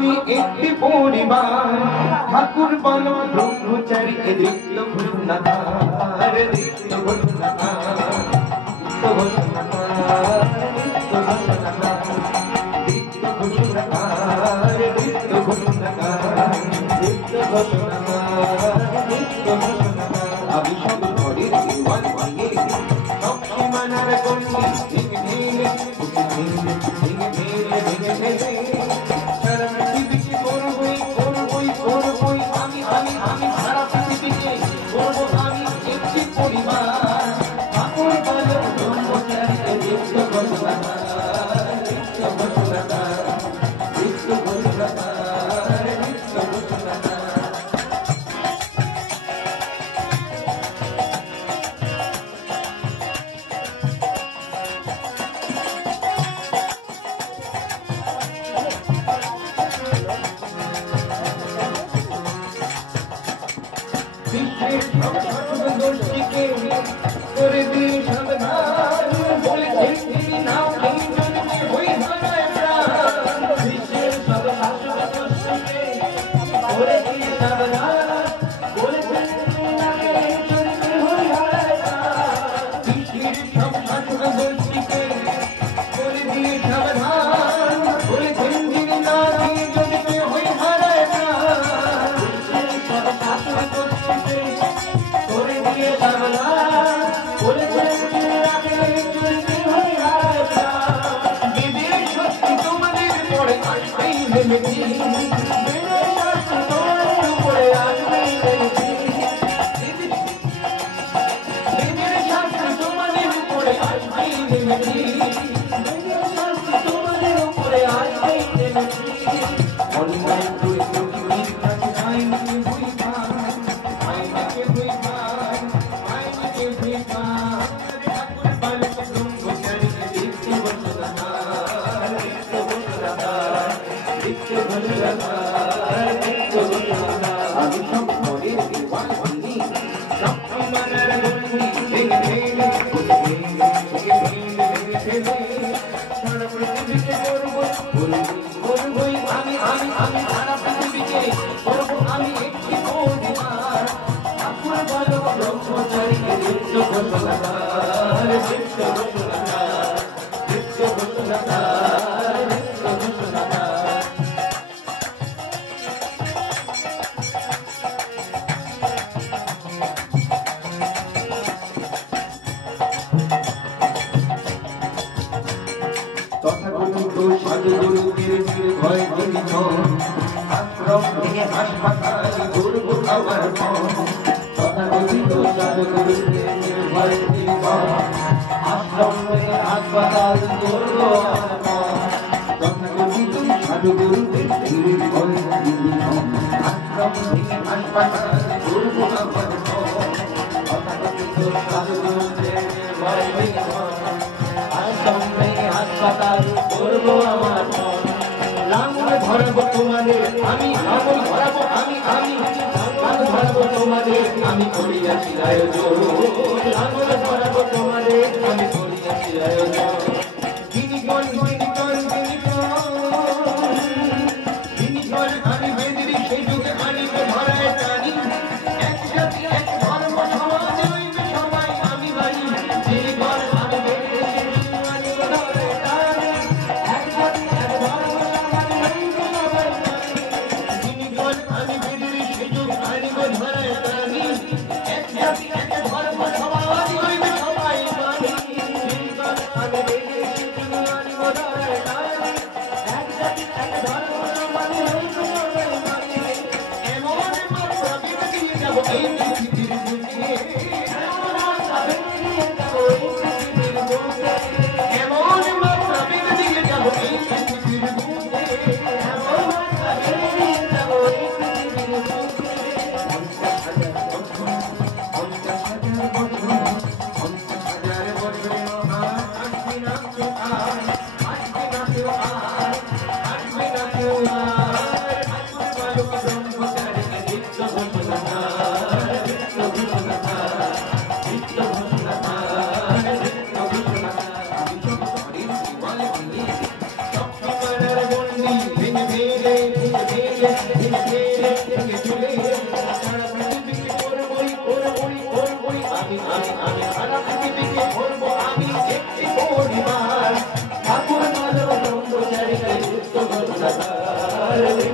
আমি একটি পরিবার ঠাকুর বলো ব্রহ্মচারী দৃপ্ত ঘটনাকার দৃপ্ত ঘটনাকার দৃপ্ত ঘটনাকার দৃপ্ত ঘটনাকার দৃপ্ত ঘটনাকার দৃপ্ত ঘটনাকার দৃপ্ত ঘটনাকার দৃপ্ত ঘটনাকার আমি সব ঘরের দেওয়াল ভাঙে সব সীমানার গণ্ডি ভেঙে ভেঙে ভেঙে ভেঙে ভেঙে ভেঙে সারা পৃথিবীকে করবই করবই করবই আমি আমি আমি সারা পৃথিবীকে করবো আমি একটি পরিবার ঠাকুর বলো ব্রহ্মচারী দৃপ্ত ঘটনাকার দৃপ্ত ঘটনাকার দৃপ্ত ঘটনাকার দৃপ্ত ঘটনাকার করে দিন সাবধান বলেছেন তিনি নাও এই জন্মে হই হারায় প্রাণ বিশ্বের সব শাসক-গোষ্ঠীকে করে দিন সাবধান বলেছেন তিনি নাও এই জন্মে হই হারায় প্রাণ বিশ্বের সব শাসক-গোষ্ঠীকে করে দিন সাবধান বলেছেন তিনি নাও এই জন্মে হই হারায় প্রাণ বিশ্বের সব শাসক-গোষ্ঠীকে করে দিয়ে সাবধান আশ্রম থেকে হাসপাতাল ঘুরবো আমার মন তথাকথিত সাধুগুরুদের নির্ভয় জীবন আশ্রম থেকে হাসপাতাল ঘুরবো আমার মন তথাকথিত সাধুগুরুদের নির্ভয় জীবন আশ্রম থেকে হাসপাতাল ঘুরবো আমার মন তথাকথিত সাধুগুরুদের নির্ভয় জীবন আশ্রম থেকে হাসপাতাল ঘুরবো আমার মন লাঙল ধরবো তোমাদের আমি লাঙল ধরবো আমি লাঙল ধরবো তোমাদের আমি করিয়াছি আয়োজন লাঙল ধরবো তোমাদের আমি করিয়াছি আয়োজন গিনিগণ আমি বেদিরি সেই যুগে আনিব ধরায় টানি এক জাতি এক ধর্ম সমাজ হইবে সবাই আমি বাড়ি গিনিগণ আমি বেদিরি সেই যুগে আনিব ধরায় টানি এক জাতি এক ধর্ম আমি বেদিরি সেই যুগে আনিব ধরায় টানি এক জাতি এক ধর্ম সমাজ হইবে সবাই মানি গিনিগণ আমি বেদিরি সেই যুগে আনিব ধরায় টানি এক জাতি এক ধর্ম সমাজ হইবে সবাই মানি এমন মাত্র বিবেকিয়ে যাব এই পৃথিবীর বুকে এমন মাত্র বিবেকিয়ে যাব এই পৃথিবীর বুকে এমন মাত্র বিবেকিয়ে যাব এই পৃথিবীর বুকে এমন মাত্র বিবেকিয়ে যাব এই পৃথিবীর বুকে 50,000 বছর আসবে না কেউ আর আসবে না কেউ আর আসবে না কেউ আর ঠাকুর বলো ব্রহ্মচারী দৃপ্ত ঘটনাকার দৃপ্ত ঘটনাকার দৃপ্ত ঘটনাকার দৃপ্ত ঘটনাকার আমি সব ঘরের দেওয়াল ভাঙে সব সীমানার গণ্ডি ভেঙে ভেঙে করবে